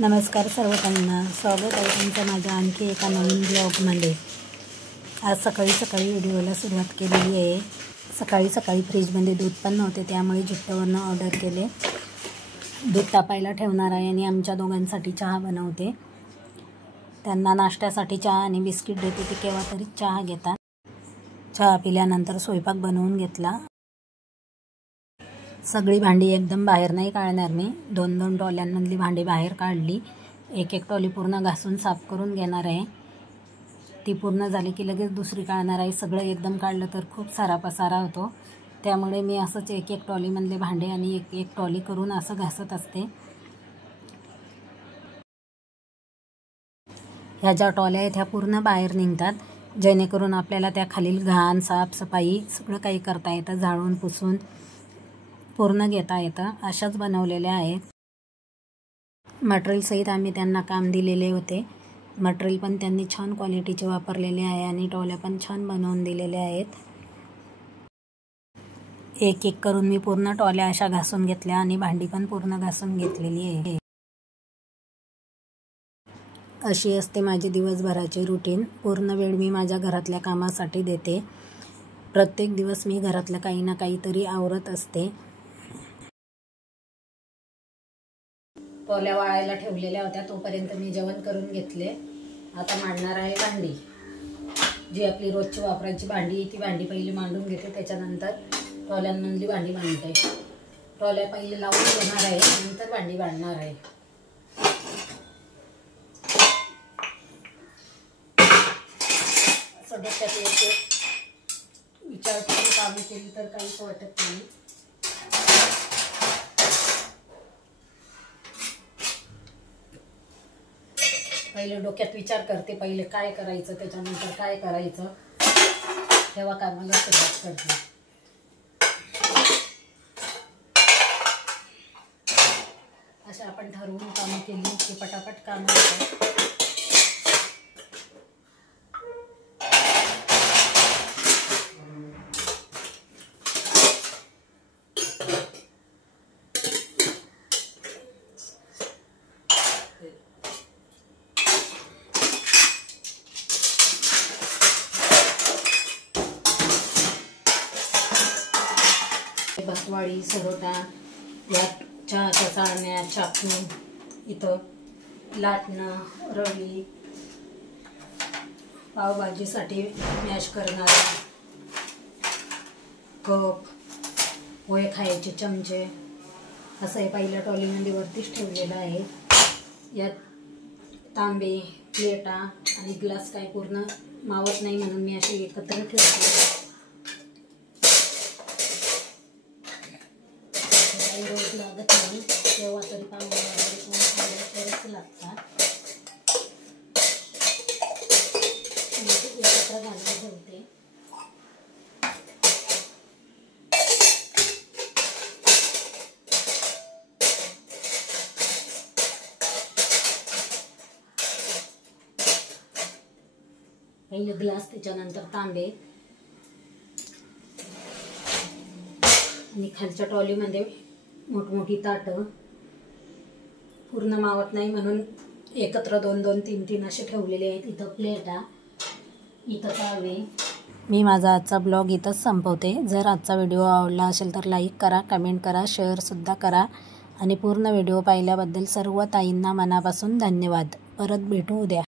नमस्कार सर्वांना, स्वागत आहे तुमचं माझ्या आणखी एका नवीन ब्लॉगमध्ये। आज सकाळी व्हिडिओला सुरुवात केलेली आहे। सकाळी फ्रीजमध्ये दूध पण नव्हते, त्यामुळे जिट्टवरनं ऑर्डर केले। दूध तापायला ठेवणार आहे आणि आमच्या दोघांसाठी चहा बनवते। त्यांना नाश्त्यासाठी चहा आणि बिस्किट देते, ते केव्हा तरी चहा घेतात। चहा पिल्यानंतर स्वयंपाक बनवून घेतला। सगळी भांडी एकदम बाहेर नाही काढणार मी, दोन दोन टॉल्यांमधली भांडी बाहेर काढली। एक एक टॉली पूर्ण घासून साफ करून घेणार आहे। ती पूर्ण झाली की लगेच दुसरी काढणार आहे। सगळं एकदम काढलं तर खूप सारा पसारा होतो, त्यामुळे मी असंच एक एक टॉलीमधले भांडे आणि एक एक टॉली करून असं घासत असते। ह्या ज्या टॉल्या आहेत ह्या पूर्ण बाहेर निघतात, जेणेकरून आपल्याला त्या खालील घाण साफसफाई सगळं काही करता येतं, झाडून पुसून पूर्ण घेता येतं। अशाच बनवलेल्या आहेत। मटेरियल सहित आम्ही त्यांना काम दिलेले होते। मटेरियल पण त्यांनी छान क्वालिटीचे वापरलेले आहे आणि टॉल्या पण छान बनवून दिलेल्या आहेत। एक एक करून मी पूर्ण टॉल्या अशा घासून घेतल्या आणि भांडी पण पूर्ण घासून घेतलेली आहे। अशी असते माझी दिवसभराची रुटीन। पूर्ण वेळ मी माझ्या घरातल्या कामासाठी देते। प्रत्येक दिवस मी घरातलं काही ना काहीतरी आवरत असते। टॉल्या वाळायला ठेवलेल्या होत्या, तोपर्यंत मी जेवण करून घेतले। आता मांडणार आहे भांडी। जी आपली रोजची वापरायची भांडी, ती भांडी पहिली मांडून घेते, त्याच्यानंतर टॉल्यांमधली भांडी मांडते। टॉल्या पहिले लावून घेणार आहे, नंतर भांडी मांडणार आहे। असं डोक्यात येते, विचार करून कामे केली तर काहीच वाटत नाही। पहिले डोक्यात विचार करते, पहिले काय करायचं, त्याच्यानंतर काय करायचं, तेव्हा कामाला सुरुवात करते। अशा आपण ठरवून कामं केली की पटापट कामं होतात। बसवाडी, सरोटा, या चहाच्या चाळण्या, चाकू, इथं लाटणं, रवी, पावभाजीसाठी मॅश करणारा कप, पोहे खायचे चमचे, असं हे पहिल्या टॉलीमध्ये वरतीच ठेवलेलं आहे। यात तांबे, प्लेटा आणि ग्लास काही पूर्ण मावत नाही म्हणून मी असे एकत्र ठेवते। रोज लागत नाही, तेव्हा तरी पाहुणे वगैरे कोण खायला लागतात, एकत्र घालून ठेवते। पहिले ग्लास, त्याच्यानंतर तांबे आणि खालच्या टॉलीमध्ये मोठमोठी ताटं, पूर्ण मावत नाही म्हणून एकत्र दोन दोन तीन तीन असे ठेवलेले आहेत। इथं प्लेटा, इथं तावे। मी माझा आजचा ब्लॉग इथंच संपवते। जर आजचा व्हिडिओ आवडला असेल तर लाईक करा, कमेंट करा, शेअरसुद्धा करा आणि पूर्ण व्हिडिओ पाहिल्याबद्दल सर्व ताईंना मनापासून धन्यवाद। परत भेटू उद्या।